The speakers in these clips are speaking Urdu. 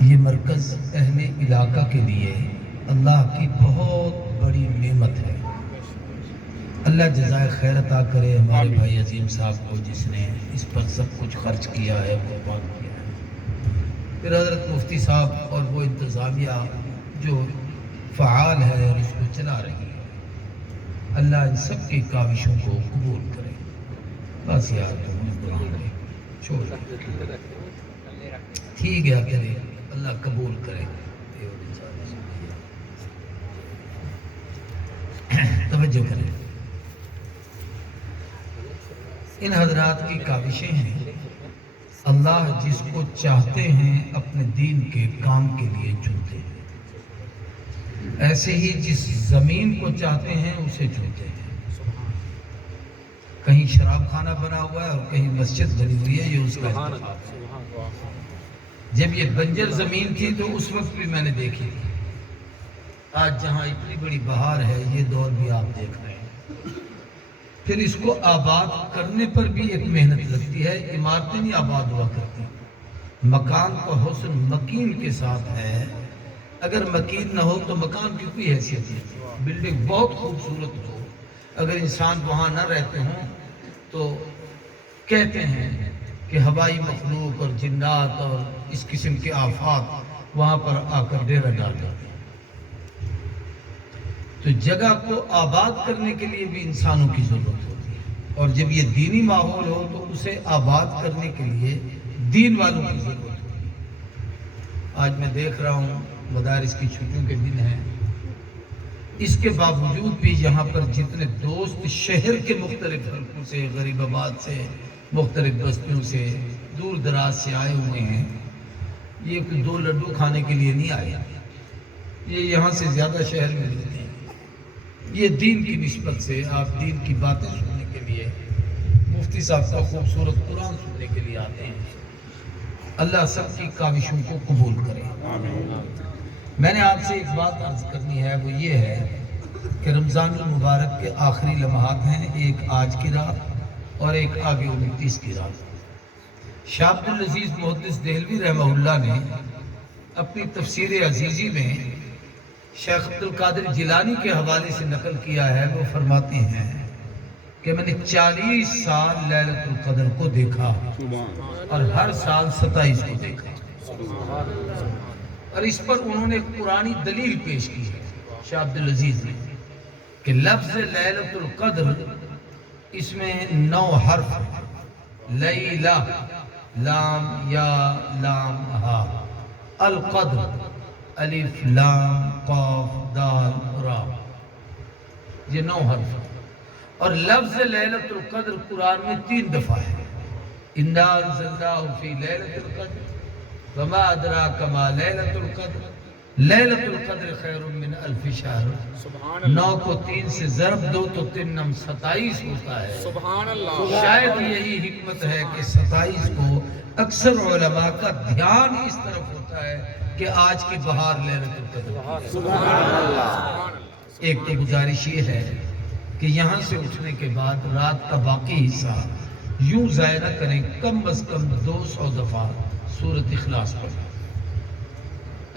یہ مرکز اہل علاقہ کے لیے اللہ کی بہت بڑی نعمت ہے۔ اللہ جزائے خیر عطا کرے ہمارے بھائی عظیم صاحب کو، جس نے اس پر سب کچھ خرچ کیا ہے، قربان کیا ہے۔ پھر حضرت مفتی صاحب اور وہ انتظامیہ جو فعال ہے اور اس کو چلا رہی ہے، اللہ ان سب کی کاوشوں کو قبول کرے۔ بس یار چھوڑ ٹھیک ہے کرے، اللہ قبول کرے۔ توجہ کریں، ان حضرات کی کاوشیں ہیں، اللہ جس کو چاہتے ہیں اپنے دین کے کام کے لیے چنتے ہیں، ایسے ہی جس زمین کو چاہتے ہیں اسے چنتے ہیں۔ کہیں شراب خانہ بنا ہوا ہے اور کہیں مسجد بنی ہوئی ہے، یہ اس کا انتخاب ہے۔ جب یہ بنجر زمین تھی تو اس وقت بھی میں نے دیکھی تھی۔ آج جہاں اتنی بڑی بہار ہے، یہ دور بھی آپ دیکھ رہے ہیں۔ پھر اس کو آباد کرنے پر بھی ایک محنت لگتی ہے، عمارتیں نہیں آباد ہوا کرتی۔ مکان کا حسن مکین کے ساتھ ہے، اگر مکین نہ ہو تو مکان کی کوئی حیثیت نہیں۔ بلڈنگ بہت خوبصورت ہو، اگر انسان وہاں نہ رہتے ہوں تو کہتے ہیں کہ ہوائی مخلوق اور جنات اور اس قسم کے آفات وہاں پر آ کر ڈیرہ ڈال جاتے ہیں۔ تو جگہ کو آباد کرنے کے لیے بھی انسانوں کی ضرورت ہوتی ہے، اور جب یہ دینی ماحول ہو تو اسے آباد کرنے کے لیے دین والوں کی ضرورت ہوتی ہے۔ آج میں دیکھ رہا ہوں مدارس کی چھٹیوں کے دن ہیں، اس کے باوجود بھی یہاں پر جتنے دوست شہر کے مختلف حلقوں سے، غریب آباد سے، مختلف بستیوں سے، دور دراز سے آئے ہوئے ہیں، یہ کوئی 2 لڈو کھانے کے لیے نہیں آئے، یہ یہاں سے زیادہ شہر میں رہتے ہیں۔ یہ دین کی نسبت سے، آپ دین کی باتیں سننے کے لیے، مفتی صاحب کا خوبصورت قرآن سننے کے لیے آتے ہیں۔ اللہ سب کی کاوشوں کو قبول کرے۔ میں نے آپ سے ایک بات عرض کرنی ہے، وہ یہ ہے کہ رمضان المبارک کے آخری لمحات ہیں، ایک آج کی رات اور ایک آگے 29 کی رات۔ شاہ عبد العزیز محدث دہلوی رحمہ اللہ نے اپنی تفسیر عزیزی میں شیخ عبد القادر جیلانی کے حوالے سے نقل کیا ہے، وہ فرماتے ہیں کہ میں نے 40 سال لیلۃ القدر کو دیکھا اور ہر سال 27 کو دیکھا۔ اور اس پر انہوں نے قرآنی دلیل پیش کی ہے شاہ عبد العزیز نے، کہ لفظ لیلۃ القدر اس میں 9 حرف ہیں، لیلہ، لام یا لام ہا، القدر، الف لام قاف دال را، یہ 9 حرف ہیں۔ اور لفظ لیلۃ القدر قرآن میں 3 دفعہ ہے، انا انزلناہ فی لیلۃ القدر وما ادراک ما لیلۃ القدر لیلۃ القدر خیر من الف شہر۔ 9 کو 3 سے ضرب دو تو 3 نم 27 ہوتا ہے۔ سبحان اللہ۔ شاید یہی حکمت ہے کہ 27 کو اکثر علماء کا دھیان اس طرف ہوتا ہے کہ آج کی بہار لیلۃ القدر۔ سبحان اللہ۔ ایک تو گزارش یہ ہے کہ یہاں سے اٹھنے کے بعد رات کا باقی حصہ یوں ضائع نہ کریں، کم از کم 200 دفعہ سورۃ اخلاص پڑھیں،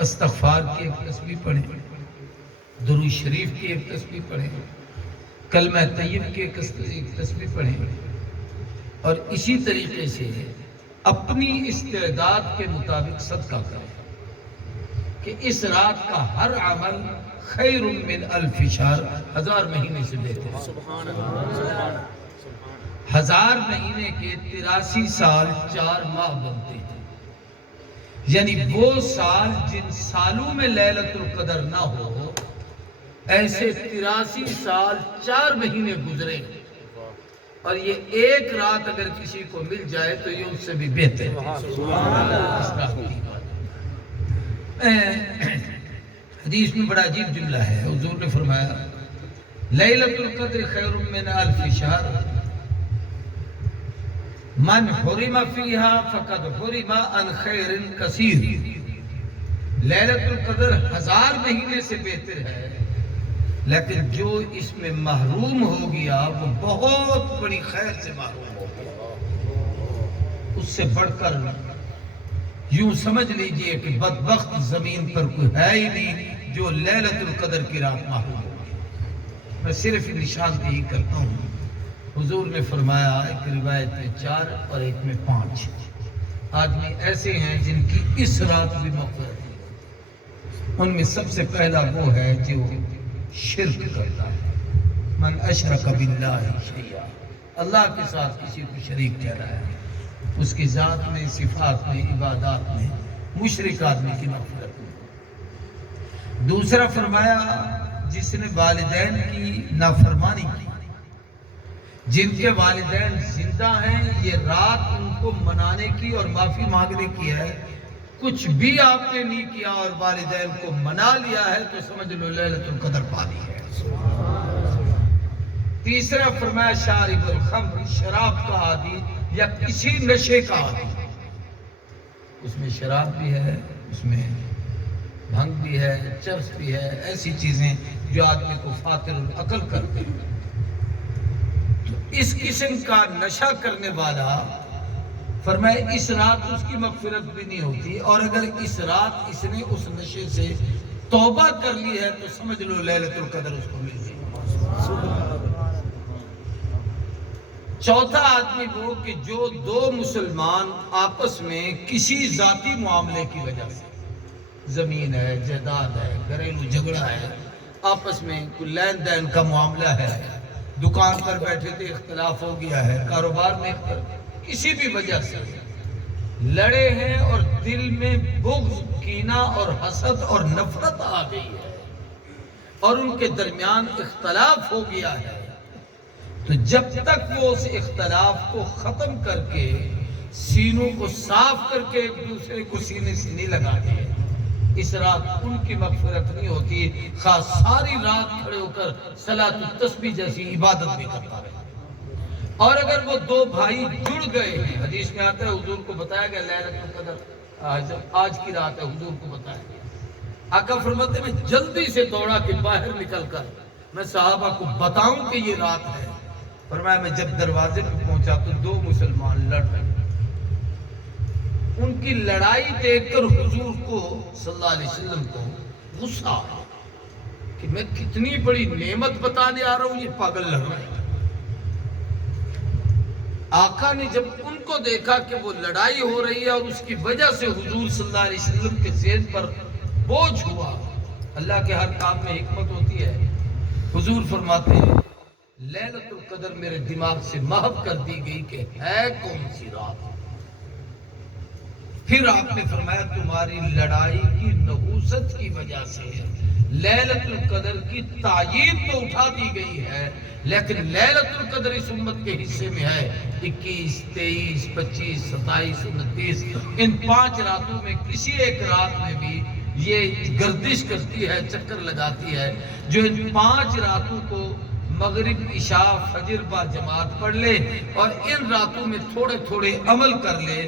استغفار کی ایک تسبیح پڑھیں، درود شریف کی ایک تسبیح پڑھیں، کلمہ طیب کی ایک تسبیح پڑھیں، اور اسی طریقے سے اپنی استعداد کے مطابق صدقہ کریں کہ اس رات کا ہر عمل خیر من الف شہر، 1000 مہینے سے بہتر ہے۔ سبحان اللہ۔ 1000 مہینے کے 83 سال 4 ماہ بنتے ہیں، یعنی وہ سال جن سالوں میں لیلۃ القدر نہ ہو، ایسے 83 سال 4 مہینے گزرے، اور یہ ایک رات اگر کسی کو مل جائے تو یہ اس سے بھی بہتر ہے۔ سبحان اللہ۔ اس رات کی بات ہے۔ حدیث میں بڑا عجیب جملہ ہے، حضور نے فرمایا لیلۃ القدر خیر من الف شہر، من حرم فیہا فقد حرم عن خیر کثیر۔ لیلۃ القدر 1000 مہینے سے بہتر ہے، لیکن جو اس میں محروم ہو گیا وہ بہت بڑی خیر سے محروم ہو گیا، اس سے بڑھ کر یوں سمجھ لیجئے کہ بدبخت زمین پر کوئی ہے ہی نہیں جو لیلۃ القدر کی رات محروم ہو۔ میں صرف نشاندہی کرتا ہوں۔ حضور نے فرمایا، ایک روایت میں 4 اور ایک میں 5 آدمی ایسے ہیں جن کی اس رات بھی مغفرت ہے۔ ان میں سب سے پہلا وہ ہے جو شرک کرتا ہے۔ من اشرک باللہ شیئا، اللہ کے ساتھ کسی کو شریک ٹھہرایا ہے، اس کی ذات میں، صفات میں، عبادات میں مشرک آدمی کی مغفرت میں۔ دوسرا فرمایا جس نے والدین کی نافرمانی کی، جن کے والدین زندہ ہیں، یہ رات ان کو منانے کی اور معافی مانگنے کی ہے۔ کچھ بھی آپ نے نہیں کیا اور والدین کو منا لیا ہے تو سمجھ لو لیلۃ القدر پا لی ہے۔ تیسرا فرمایا شارب الخمر، شراب کا عادی یا کسی نشے کا عادی، اس میں شراب بھی ہے، اس میں بھنگ بھی ہے، چرس بھی ہے، ایسی چیزیں جو آدمی کو فاطر العقل کرتے ہیں۔ تو اس قسم کا نشہ کرنے والا فرمایا اس رات اس کی مغفرت بھی نہیں ہوتی، اور اگر اس رات اس نے اس نشے سے توبہ کر لی ہے تو سمجھ لو لیلۃ القدر اس کو مل گئی۔ چوتھا آدمی وہ کہ جو دو مسلمان آپس میں کسی ذاتی معاملے کی وجہ سے، زمین ہے، جائیداد ہے، گھریلو جھگڑا ہے، آپس میں کوئی لین دین کا معاملہ ہے، دکان پر بیٹھے تھے اختلاف ہو گیا ہے، کاروبار میں کسی بھی وجہ سے لڑے ہیں اور دل میں بغض، کینہ اور حسد اور نفرت آ گئی ہے اور ان کے درمیان اختلاف ہو گیا ہے، تو جب تک وہ اس اختلاف کو ختم کر کے سینوں کو صاف کر کے ایک دوسرے کو سینے سے نہیں لگاتے، اس رات ان کی مغفرت نہیں ہوتی، خاص ساری رات کھڑے ہو کر صلاۃ التسبیح جیسی عبادت بھی کرتا رہے۔ اور اگر وہ دو بھائی جڑ گئے ہیں، حدیث میں آتا ہے حضور کو بتایا گیا لیلۃ القدر آج کی رات ہے، حضور کو بتایا گیا، آقا فرماتے ہیں میں جلدی سے دوڑا کہ باہر نکل کر میں صحابہ کو بتاؤں کہ یہ رات ہے۔ فرمایا میں جب دروازے پہ پہنچا تو دو مسلمان لڑ رہے ہیں، ان کی لڑائی دیکھ کر حضور کو صلی اللہ علیہ وسلم کو غصہ آیا کہ میں کتنی بڑی نعمت بتانے آ رہا ہوں، یہ پاگل لڑ رہے ہیں۔ آقا نے جب ان کو دیکھا کہ وہ لڑائی ہو رہی ہے اور اس کی وجہ سے حضور صلی اللہ علیہ وسلم کے ذہن پر بوجھ ہوا، اللہ کے ہر کام میں حکمت ہوتی ہے، حضور فرماتے ہیں لیلۃ القدر میرے دماغ سے محو کر دی گئی کہ ہے کون سی رات۔ پھر آپ نے فرمایا تمہاری لڑائی کی نحوست کی وجہ سے لیلۃ القدر کی تعیین تو اٹھا دی گئی ہے، لیکن لیلۃ القدر اس امت کے حصے میں ہے 21، 23، 25، 27، 29، ان 5 راتوں میں کسی ایک رات میں بھی یہ گردش کرتی ہے، چکر لگاتی ہے، جو ان 5 راتوں کو مغرب، عشاء، فجر با جماعت پڑھ لے اور ان راتوں میں تھوڑے تھوڑے عمل کر لے،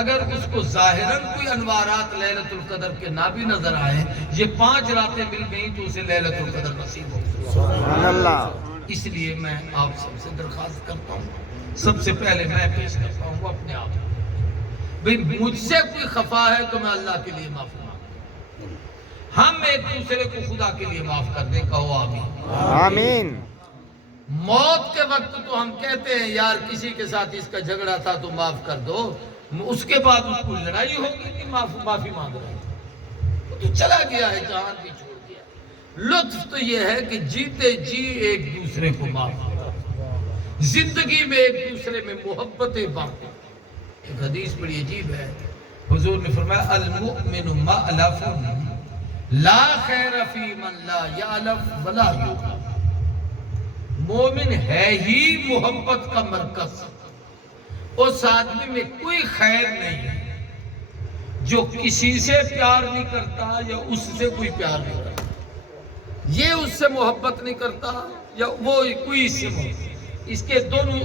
اگر اس کو ظاہراً کوئی انوارات لیلۃ القدر کے نہ بھی نظر آئیں، یہ 5 راتیں مل گئیں تو اسے لیلۃ القدر نصیب ہو۔ سبحان اللہ۔ اس لیے میں آپ سب سے درخواست کرتا ہوں، سب سے پہلے میں پیش کرتا ہوں اپنے آپ کو، بھئی مجھ سے کوئی خفا ہے تو میں اللہ کے لیے معافی مانگتا ہوں، ہم ایک دوسرے کو خدا کے لیے معاف کر دیں، کہو آمین۔ آمین۔ موت کے وقت تو ہم کہتے ہیں یار کسی کے ساتھ اس کا جھگڑا تھا تو معاف کر دو، اس کے بعد اس کو لڑائی ہوگی کہ معافی مانگ رہے ہیں، تو چلا گیا ہے، جہان بھی چھوڑ گیا۔ لطف تو یہ ہے کہ جیتے جی ایک دوسرے کو معاف کرو، زندگی میں ایک دوسرے میں محبتیں بانٹو۔ ایک حدیث بڑی عجیب ہے، حضور نے فرمایا المؤمن مألف لا خیر فی من لا یعلف ولا یغلف، مومن ہے ہی محبت کا مرکز، اس آدمی میں کوئی خیر نہیں ہے جو کسی سے پیار نہیں کرتا یا اس سے کوئی پیار نہیں کرتا، یہ اس سے محبت نہیں کرتا یا وہ کوئی اس سے محبت، اس کے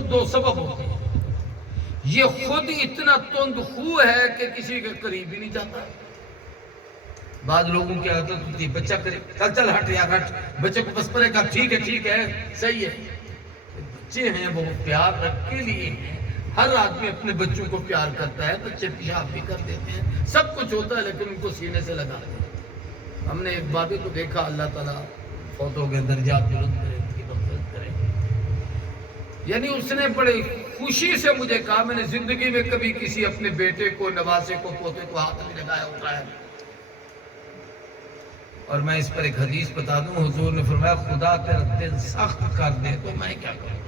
دو سبب ہوتے ہیں، یہ خود اتنا تند خو ہے کہ کسی کے قریب ہی نہیں جاتا۔ بعض لوگوں کی عادت ہوتی ہے بچہ کرے چل ہٹ یار ہٹ، بچے کو بس پڑے گا ٹھیک ہے صحیح ہے، بچے ہیں وہ پیار رکھ کے لیے ہیں، ہر آدمی اپنے بچوں کو پیار کرتا ہے، بچے پیشاب بھی کر دیتے ہیں، سب کچھ ہوتا ہے، لیکن ان کو سینے سے لگا دیں۔ ہم نے ایک بابے کو دیکھا، اللہ تعالیٰ فوتوں کے درجات بلند کرے، ان کی مغفرت کرے، یعنی اس نے بڑے خوشی سے مجھے کہا، میں نے زندگی میں کبھی کسی اپنے بیٹے کو، نواسے کو، پوتے کو ہاتھ نہیں لگایا ہوتا ہے۔ اور میں اس پر ایک حدیث بتا دوں، حضور نے فرمایا خدا تیرا دل سخت کر دے تو میں کیا کروں۔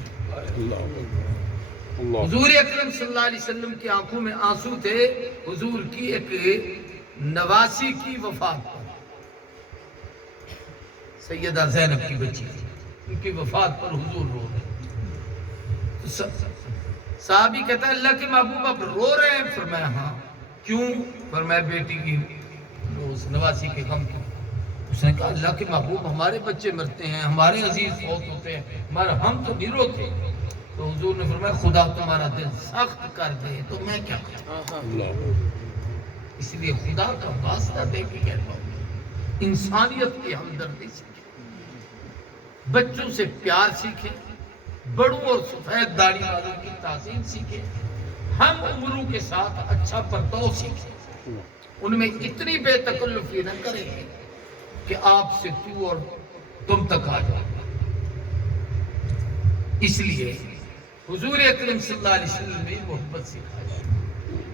حضور اکرم صلی اللہ علیہ وسلم کی آنکھوں میں آنسو تھے، حضور کی ایک نواسی کی وفات پر، سیدہ زینب کی بچی، ان کی وفات پر حضور رو رہے ہیں۔ صحابی کہتا ہے اللہ کے محبوب اب رو رہے ہیں؟ فرمایا ہاں۔ کیوں؟ فرمایا بیٹی کی اس نواسی کے غم کی۔ اس نے کہا اللہ کے محبوب ہمارے بچے مرتے ہیں، ہمارے عزیز فوت ہوتے ہیں، ہم تو نہیں روتے۔ تو حضور نے فرمایا خدا تمہارا دل سخت کر دے تو میں کیا کروں۔ اس لیے خدا کا واسطہ دے کے کہتا ہوں، انسانیت کی ہمدردی سیکھیں، بچوں سے پیار سیکھیں، بڑوں اور سفید داڑھی والوں کی تعظیم سیکھیں، ہم عمروں کے ساتھ اچھا برتاؤ سیکھیں، ان میں اتنی بے تکلفی نہ کریں کہ آپ سے تو اور تم تک آ جائے۔ اس لیے حضور اکرم صلی اللہ علیہ وسلم نے محبت سکھائی۔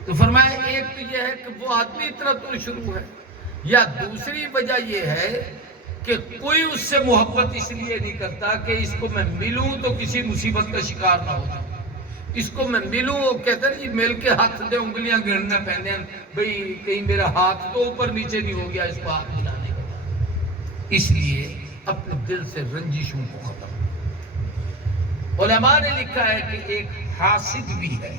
تو فرمایا ایک تو یہ ہے کہ وہ آدمی اتنا تو شروع ہے، یا دوسری وجہ یہ ہے کہ کوئی اس سے محبت اس لیے نہیں کرتا کہ اس کو میں ملوں تو کسی مصیبت کا شکار نہ ہو جاؤں، اس کو میں ملوں، وہ کہتے ہیں جی مل کے ہاتھ دے انگلیاں گڑنا پہنے، بھئی کہیں میرا ہاتھ تو اوپر نیچے نہیں ہو گیا اس کو ہاتھ ملانے کا۔ اس لیے اپنے دل سے رنجشوں کو ختم۔ علماء نے لکھا ہے کہ ایک حاسد بھی ہے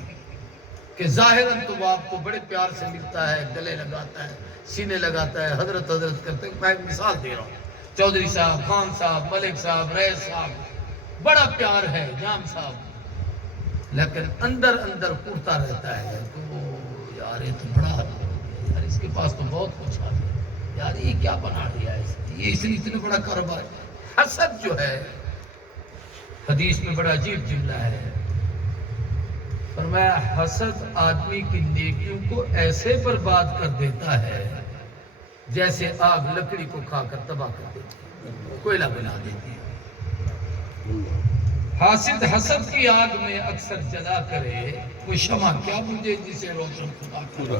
کہ ظاہراً تو وہ آپ کو بڑے پیار سے ملتا ہے، گلے لگاتا ہے، سینے لگاتا ہے، حضرت کرتے ہیں۔ میں ایک مثال دے رہا ہوں، چودھری صاحب، خان صاحب، ملک صاحب، رئیس صاحب، بڑا پیار ہے، جام صاحب، لیکن اندر اندر کڑتا رہتا ہے تو یار یہ تو بڑا یار اس کے پاس تو بہت کچھ ہے، یار یہ کیا بنا دیا ہے یہ اس نے اتنا بڑا کاروبار۔ حسد جو ہے، حدیث میں بڑا عجیب جملہ ہے، فرمایا حسد آدمی کی نیکیوں کو ایسے برباد کر دیتا ہے جیسے آگ لکڑی کو کھا کر تباہ کر دیتی ہے، کوئلہ بنا دیتی ہے۔ حاسد حسد کی آگ میں اکثر جلا کرے، وہ شمع کیا بجھے جسے روشن خدا کرے۔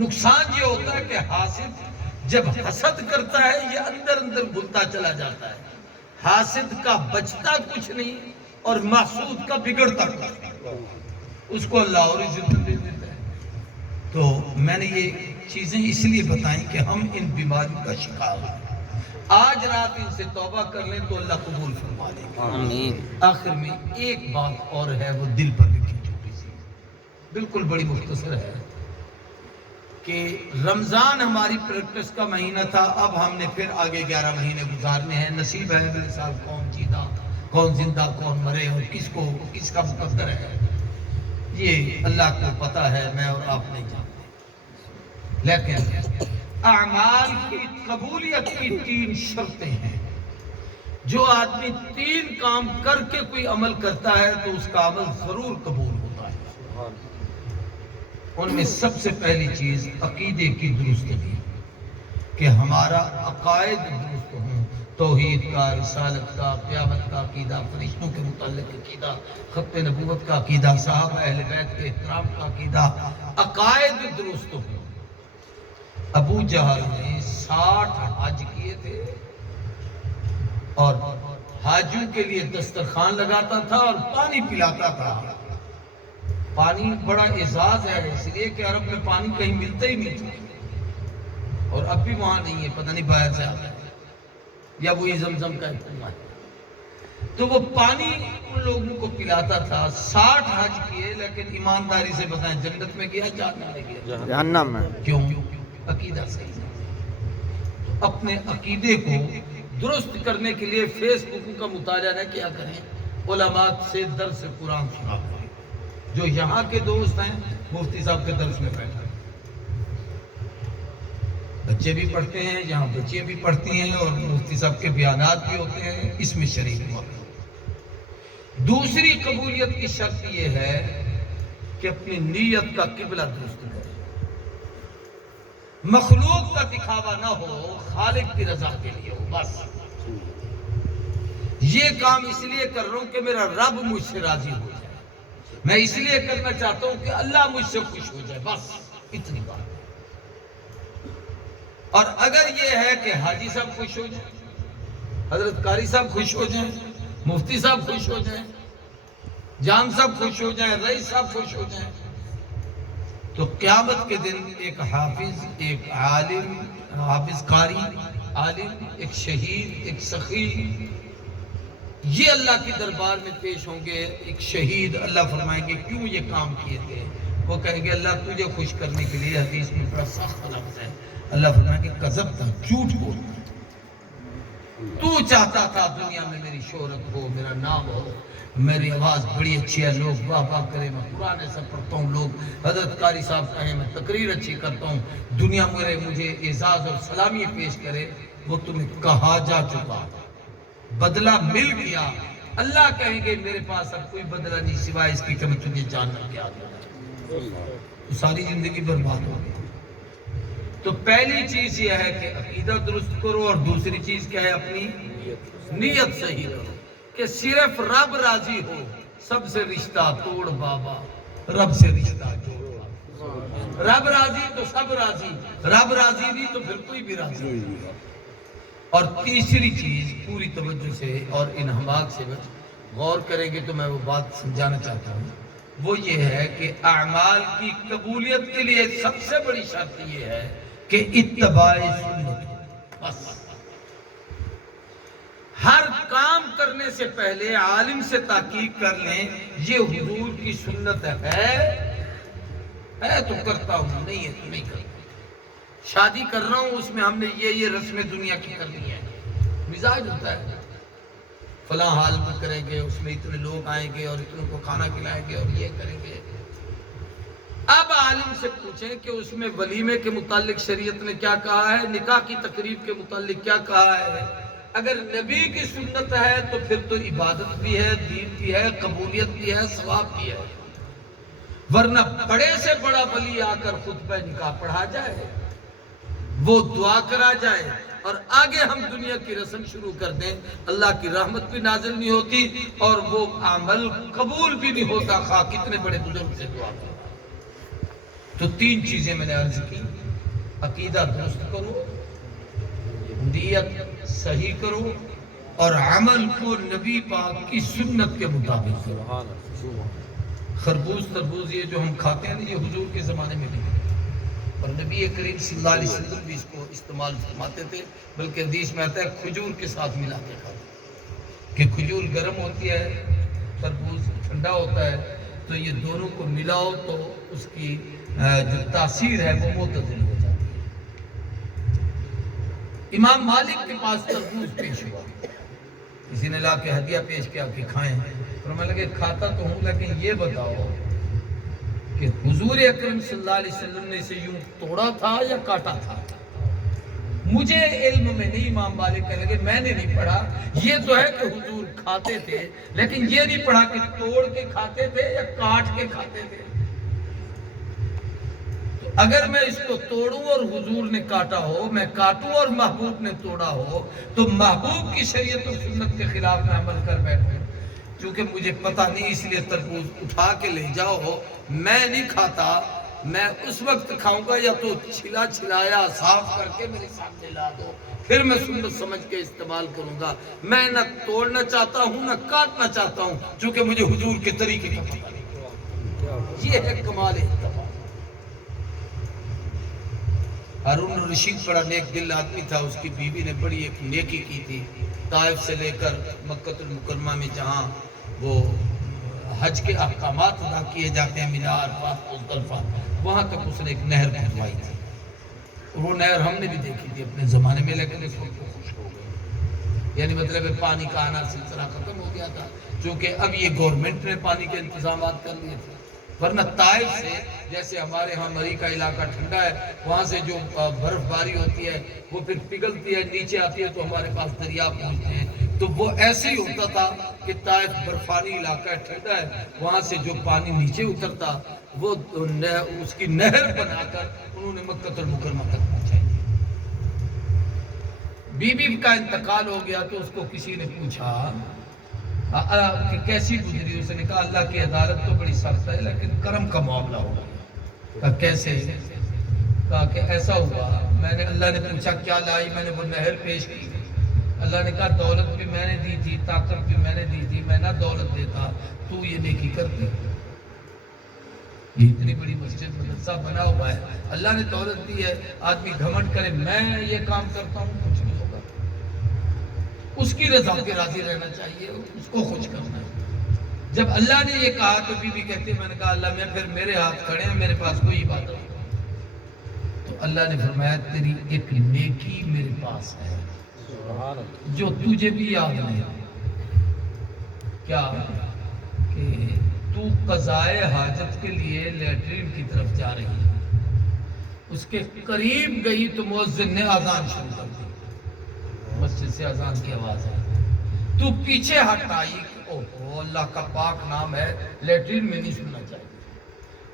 نقصان یہ ہوتا ہے کہ حاسد جب حسد کرتا ہے یہ اندر اندر گھلتا چلا جاتا ہے، حاسد کا بچتا کچھ نہیں اور محسود کا بگڑتا کچھ نہیں، اس کو اللہ اور عزت دے دیتا ہے۔ تو میں نے یہ چیزیں اس لیے بتائیں کہ ہم ان بیماریوں کا شکار ہیں، آج رات ان سے توبہ کر لیں تو اللہ قبول فرما دے گا۔ آمین۔ آخر میں ایک بات اور ہے، وہ دل پر لکھی چھوٹی سی، بالکل بڑی مختصر ہے، کہ رمضان ہماری پریکٹس کا مہینہ تھا، اب ہم نے پھر آگے 11 مہینے گزارنے ہیں۔ نصیب ہے اگلے سال کون جیتا، کون زندہ، کون مرے، اور کس کا مقدر ہے یہ اللہ کو پتا ہے، میں اور آپ نہیں جانتے۔ لیکن اعمال کی قبولیت کی 3 شرطیں ہیں، جو آدمی 3 کام کر کے کوئی عمل کرتا ہے تو اس کا عمل ضرور قبول ہوتا ہے۔ ان میں سب سے پہلی چیز عقیدے کی درستگی، کہ ہمارا عقائد درست ہوں، توحید کا، رسالت کا، قیامت کا عقیدہ، فرشتوں کے متعلق عقیدہ، ختم نبوت کا عقیدہ، صحابہ اہل بیت کے احترام کا عقیدہ، عقائد درست ہوں۔ ابو جہل نے 60 حج کیے تھے اور حاجیوں کے لیے دسترخوان لگاتا تھا اور پانی پلاتا تھا۔ پانی بڑا اعزاز ہے، اس لیے کہ عرب میں پانی کہیں ملتا ہی نہیں تھا، اور اب بھی وہاں نہیں ہے، پتہ نہیں باہر سے آتا ہے یا وہی زمزم کا کنواں ہے۔ تو وہ پانی ان لوگوں کو پلاتا تھا۔ 60 حج کیے، لیکن ایمانداری سے بتائیں جنت میں گیا جہنم میں گیا؟ جہنم میں۔ کیوں؟ عقیدہ صحیح ہے۔ تو اپنے عقیدے کو درست کرنے کے لیے فیس بک کا مطالعہ نہ کیا کریں، علماء سے درس قرآن سنا کریں۔ جو یہاں کے دوست ہیں مفتی صاحب کے درس میں بیٹھا، بچے بھی پڑھتے ہیں، یہاں بچیاں بھی پڑھتی ہیں، اور مفتی صاحب کے بیانات بھی ہوتے ہیں، اس میں شریک ہوا۔ دوسری قبولیت کی شرط یہ ہے کہ اپنی نیت کا قبلہ درست کرے، مخلوق کا دکھاوا نہ ہو، خالق کی رضا کے لیے ہو۔ بس یہ کام اس لیے کر رہا ہوں کہ میرا رب مجھ سے راضی ہو جائے، میں اس لیے کرنا چاہتا ہوں کہ اللہ مجھ سے خوش ہو جائے، بس اتنی بات۔ اور اگر یہ ہے کہ حاجی صاحب خوش ہو جائیں، حضرت قاری صاحب خوش ہو جائیں، مفتی صاحب خوش ہو جائیں، جام صاحب خوش ہو جائیں، رئیس صاحب خوش ہو جائیں، تو قیامت کے دن ایک حافظ، ایک عالم، حافظ قاری، عالم، ایک شہید، ایک سخی، یہ اللہ کے دربار میں پیش ہوں گے۔ ایک شہید، اللہ فرمائیں گے کیوں یہ کام کیے تھے؟ وہ کہیں گے اللہ تجھے خوش کرنے کے لیے، حدیث میں بڑا سخت لفظ ہے، اللہ فرمائیں گے کذب تھا، جھوٹ بولتا، تو چاہتا تھا دنیا میں میری شہرت ہو، میرا نام ہو، میری آواز بڑی اچھی ہے، لوگ واہ واہ کریں، میں قرآن ایسا پڑھتا ہوں، لوگ حضرت قاری صاحب کہیں میں تقریر اچھی کرتا ہوں، دنیا مجھے اعزاز اور سلامی پیش کرے۔ وہ تمہیں کہا جا چکا، بدلہ مل گیا، اللہ کہیں گے میرے پاس اب کوئی بدلہ نہیں سوائے اس کی کہ میں تجھے جاننا کیا دوں، ساری زندگی برباد ہو گئی۔ تو پہلی چیز یہ ہے کہ عقیدہ درست کرو، اور دوسری چیز کیا ہے؟ اپنی نیت صحیح کرو کہ صرف رب راضی ہو، سب سے رشتہ توڑ بابا، رب سے رشتہ جوڑ بابا۔ رب راضی تو سب راضی، رب راضی نہیں تو پھر کوئی بھی راضی نہیں۔ اور تیسری چیز پوری توجہ سے اور انہماک سے غور کریں گے تو میں وہ بات سمجھانا چاہتا ہوں، وہ یہ ہے کہ اعمال کی قبولیت کے لیے سب سے بڑی شرط یہ ہے کہ اتباع سنت، بس ہر کام کرنے سے پہلے عالم سے تحقیق کر لیں یہ حضور کی سنت ہے تو کرتا ہوں، نہیں ہے تو نہیں کرتا۔ شادی کر رہا ہوں، اس میں ہم نے یہ رسمیں دنیا کی کرنی ہے، مزاج ہوتا ہے، فلاں حال میں کریں گے، اس میں اتنے لوگ آئیں گے اور اتنوں کو کھانا کھلائیں گے اور یہ کریں گے۔ اب عالم سے پوچھیں کہ اس میں ولیمے کے متعلق شریعت نے کیا کہا ہے، نکاح کی تقریب کے متعلق کیا کہا ہے۔ اگر نبی کی سنت ہے تو پھر تو عبادت بھی ہے، دین بھی ہے، قبولیت بھی ہے، ثواب بھی ہے، ورنہ بڑے سے بڑا ولی آ کر خطبہ نکاح پڑھا جائے، وہ دعا کرا جائے اور آگے ہم دنیا کی رسم شروع کر دیں، اللہ کی رحمت بھی نازل نہیں ہوتی اور وہ عمل قبول بھی نہیں ہوتا، خواہ کتنے بڑے بزرگ سے دعا کرو۔ تو تین چیزیں میں نے عرض کی، عقیدہ درست کرو، نیت صحیح کرو، اور عمل کو نبی پاک کی سنت کے مطابق کرو۔ خربوز تربوز یہ جو ہم کھاتے ہیں یہ حضور کے زمانے میں بھی، اور نبی کریم صلی اللہ علیہ وسلم بھی اس کو استعمال فرماتے تھے، بلکہ حدیث میں آتا ہے کھجور کے ساتھ ملا کے کھاتے کہ کھجور گرم ہوتی ہے، تربوز ٹھنڈا ہوتا ہے، تو یہ دونوں کو ملاؤ تو اس کی جو تاثیر ہے وہ معتدل ہو جاتی ہے۔ امام مالک کے پاس تربوز پیش ہوا، کسی نے لا کے ہدیہ پیش کیا کہ کھائیں، فرمانے لگے کھاتا تو ہوں لیکن یہ بتاؤ کہ حضور اکرم صلی اللہ علیہ وسلم نے اسے یوں توڑا تھا یا کاٹا تھا؟ مجھے علم میں نہیں، امام مالک کہنے لگے میں نے نہیں پڑھا، یہ تو ہے کہ حضور کھاتے تھے لیکن یہ نہیں پڑھا کہ توڑ کے کھاتے تھے یا کاٹ کے کھاتے تھے۔ تو اگر میں اس کو توڑوں اور حضور نے کاٹا ہو، میں کاٹوں اور محبوب نے توڑا ہو، تو محبوب کی شریعت و سنت کے خلاف میں عمل کر بیٹھوں، چونکہ مجھے پتہ نہیں، اس لیے تربوز اٹھا کے لے جاؤ، میں نہیں کھاتا، میں اس وقت کھاؤں گا یا تو چھلا چھلایا صاف کر کے میرے سامنے لا دو، پھر میں سنت سمجھ کے استعمال کروں گا۔ میں نہ توڑنا چاہتا ہوں نہ کاٹنا چاہتا ہوں، چونکہ مجھے حضور کے طریقے کا پتہ نہیں۔ یہ ہے کمال اتباع۔ ہارون الرشید بڑا نیک دل آدمی تھا، اس کی بیوی نے بڑی ایک نیکی کی تھی، طائف سے لے کر مکہ المکرمہ میں جہاں وہ حج کے احکامات ادا کیے جاتے ہیں، مینا، عرفات، مزدلفہ، وہاں تک اس نے ایک نہر بنوائی تھی، اور وہ نہر ہم نے بھی دیکھی تھی اپنے زمانے میں، لیکن اس وقت وہ خشک ہو گئی، یعنی مطلب پانی کا آنا سلسلہ ختم ہو گیا تھا، چونکہ اب یہ گورنمنٹ نے پانی کے انتظامات کر لیے تھے، ورنہ طائف سے جیسے ہمارے ہاں مری کا علاقہ ٹھنڈا ہے، وہاں سے جو برف باری ہوتی ہے وہ پھر پگھلتی ہے نیچے آتی ہے تو ہمارے پاس دریا پہنچتے ہیں، تو وہ ایسے ہی ہوتا تھا کہ طائف برفانی علاقہ ہے، ٹھنڈا ہے، وہاں سے جو پانی نیچے اترتا وہ اس کی نہر بنا کر انہوں نے مکہ المکرمہ تک پہنچائی۔ بی بی کا انتقال ہو گیا تو اس کو کسی نے پوچھا کہ کیسی گزری، اس نے کہا اللہ کی عدالت تو بڑی سخت ہے لیکن کرم کا معاملہ ہوگا۔ کہا کیسے؟ کہا کہ ایسا ہوا، میں نے اللہ نے پوچھا کیا لائی، میں نے وہ نہر پیش کی، اللہ نے کہا دولت بھی میں نے دی تھی، طاقت بھی میں نے دی تھی، میں نہ دولت دیتا تو یہ نیکی کرتی۔ یہ اتنی بڑی مسجد مدرسہ بنا ہوا ہے، اللہ نے دولت دی ہے، آدمی گھمنڈ کرے میں یہ کام کرتا ہوں، کچھ نہیں ہوگا۔ اس کی رضا کے راضی رہنا چاہیے، اس کو خوش کرنا ہے۔ جب اللہ نے یہ کہا تو بی بی کہتی ہے میں نے کہا اللہ میں پھر میرے ہاتھ کھڑے ہیں، میرے پاس کوئی عبادت نہیں۔ تو اللہ نے فرمایا تیری ایک نیکی میرے پاس ہے جو تجھے بھی یاد نہیں، کیا کہ تو قضائے حاجت کے لیے لیٹرین کی طرف جا رہی ہے، اس کے قریب گئی تو مؤذن نے اذان شروع کر دی، مسجد سے اذان کی آواز ہے، تو پیچھے ہٹ آئی، اوہ اللہ کا پاک نام ہے، لیٹرین میں نہیں سننا چاہیے،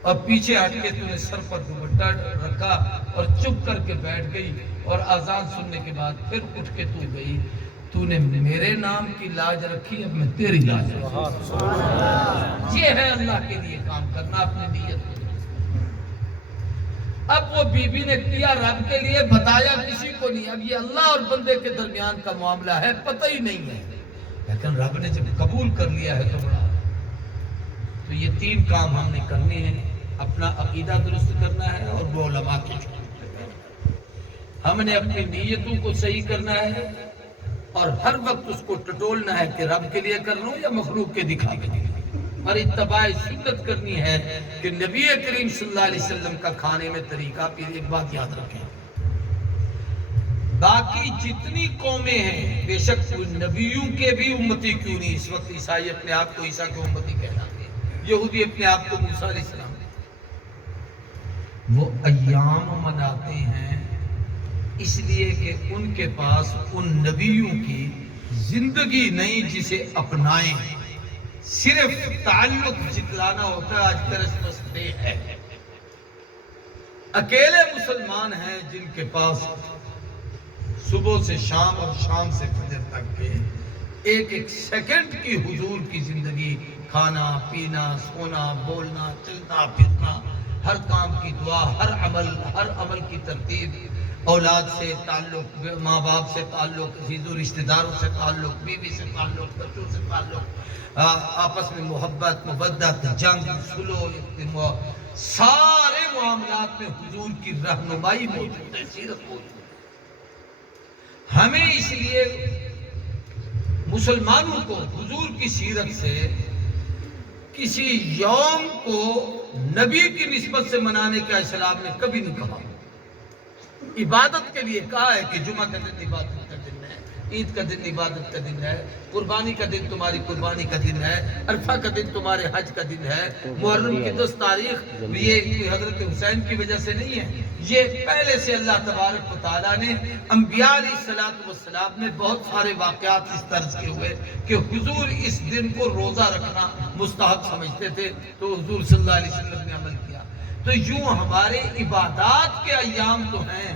اور پیچھے ہٹ کے تو نے سر پر دوپٹہ رکھا اور چپ کر کے بیٹھ گئی، اور اذان سننے کے بعد پھر اٹھ کے تو گئی، تو نے میرے نام کی لاج رکھی، اب میں تیری لاج رکھی۔ یہ ہے اللہ کے لیے کام کرنا، اپنی نیت کو۔ اب وہ بی بی نے کیا رب کے لیے، بتایا کسی کو نہیں، اب یہ اللہ اور بندے کے درمیان کا معاملہ ہے، پتہ ہی نہیں ہے، لیکن رب نے جب قبول کر لیا ہے تو بڑا۔ تو یہ تین کام ہم نے کرنے ہیں، اپنا عقیدہ درست کرنا ہے اور وہ علماء کی خدمت کرنا ہے، ہم نے اپنی نیتوں کو صحیح کرنا ہے اور ہر وقت اس کو ٹٹولنا ہے کہ رب کے لیے کر لوں یا مخلوق کے دکھاوے کے لیے، اور اتباع سنت کرنی ہے کہ نبی کریم صلی اللہ علیہ وسلم کا کھانے میں طریقہ۔ پھر ایک بات یاد رکھیں، باقی جتنی قومیں ہیں بے شک نبیوں کے بھی امتی کیوں نہیں، اس وقت عیسائی اپنے آپ کو عیسیٰ کے امتی کہلاتے ہیں، یہودی اپنے آپ کو موسیٰ علیہ السلام، وہ ایام مناتے ہیں اس لیے کہ ان کے پاس ان نبیوں کی زندگی نہیں جسے اپنائیں، صرف تعلق جتلانا ہوتا ہے۔ آج کرسمس ڈے ہے، اکیلے مسلمان ہیں جن کے پاس صبح سے شام اور شام سے فجر تک کے ایک ایک سیکنڈ کی حضور کی زندگی، کھانا پینا سونا بولنا چلنا پھرنا، ہر کام کی دعا، ہر عمل کی ترتیب، اولاد سے تعلق، ماں باپ سے تعلق، عزیز و رشتہ داروں سے تعلق، بیوی سے تعلق، بچوں سے تعلق، آپس میں محبت مودت، جنگ سلو، سارے معاملات میں حضور کی رہنمائی موجود ہے، سیرت موجود ہے۔ ہمیں اس لیے مسلمانوں کو حضور کی سیرت سے کسی یوم کو نبی کی نسبت سے منانے کا اسلام نے کبھی نہیں کہا۔ عبادت کے لیے کہا ہے کہ جمعہ کا دن عبادت کا دن ہے، عید کا دن عبادت کا دن ہے، قربانی کا دن تمہاری قربانی کا دن ہے، عرفہ کا دن تمہارے حج کا دن ہے، محرم کی 10 تاریخ یہ حضرت حسین کی وجہ سے نہیں ہے، یہ پہلے سے اللہ تبارک و تعالیٰ نے انبیاء علیہ السلام میں بہت سارے واقعات اس طرز کے ہوئے کہ حضور اس دن کو روزہ رکھنا مستحب سمجھتے تھے، تو حضور صلی اللہ علیہ وسلم نے عمل کیا۔ تو یوں ہمارے عبادات کے ایام تو ہیں،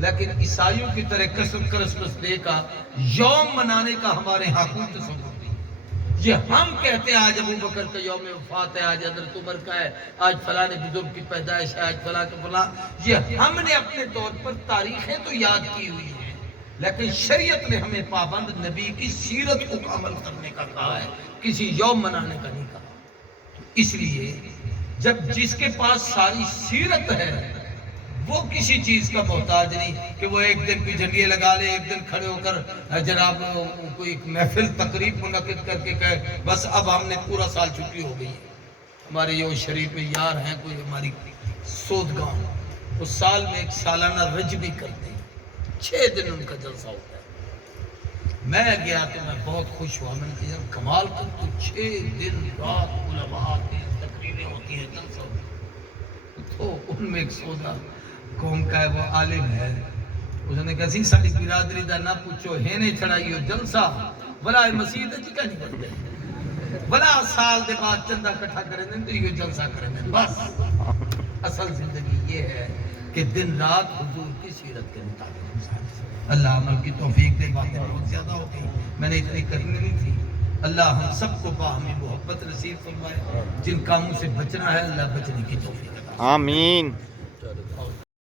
لیکن عیسائیوں کی طرح کرسمس ڈے کا یوم منانے کا ہمارے ہاں کوئی تصور نہیں۔ یہ ہم کہتے ہیں آج ابو بکر کا یوم وفات ہے، آج حضرت عمر کا ہے، آج فلاں بزرگ کی پیدائش ہے، آج فلاں کا فلاں، یہ ہم نے اپنے طور پر تاریخیں تو یاد کی ہوئی ہیں، لیکن شریعت نے ہمیں پابند نبی کی سیرت کو عمل کرنے کا کہا ہے، کسی یوم منانے کا نہیں کہا۔ اس لیے جب جس کے پاس ساری سیرت ہے وہ کسی چیز کا محتاج نہیں کہ وہ ایک دن کوئی جھنڈیاں لگا لے، ایک دن کھڑے ہو کر جناب کوئی محفل تقریب منعقد کر کے کہے بس اب ہم نے پورا سال چھٹی ہو گئی ہے۔ ہمارے یہ شریف میں یار ہیں کوئی ہماری سودگاں، وہ سال میں ایک سالانہ رج بھی کرتے ہیں، 6 دن ان کا جلسہ ہوتا ہے۔ میں گیا تو میں بہت خوش ہوا، میں نے کہا یار کمال کر تو 6 دن رات علماء آتے ہیں، تقریر محفلیں ہوتی ہیں جلسہ ہوتا ہے۔ تو ان میں ایک سودا قوم کا ہے، وہ عالم ہے، اس نے کہا سی ساری برادری دا نہ پوچھو ہینے چڑھائیو جلسہ بلا مسیح تے چکا نہیں کرتے بلا سال دے بعد چندہ کٹھا کریں دیں تو یہ جلسہ کریں دیں، بس اصل زندگی یہ ہے کہ دن رات حضور کی سیرت کے مطابق انسان۔ اللہ عمل کی توفیق دے، باتیں بہت زیادہ ہو گئی، میں نے اتنی کرنی نہیں تھی۔ اللہ ہم سب کو باہمی محبت نصیب فرمائے، جن کاموں سے بچنا ہے اللہ بچنے کی توفیق عطا فرمائے۔ آمین۔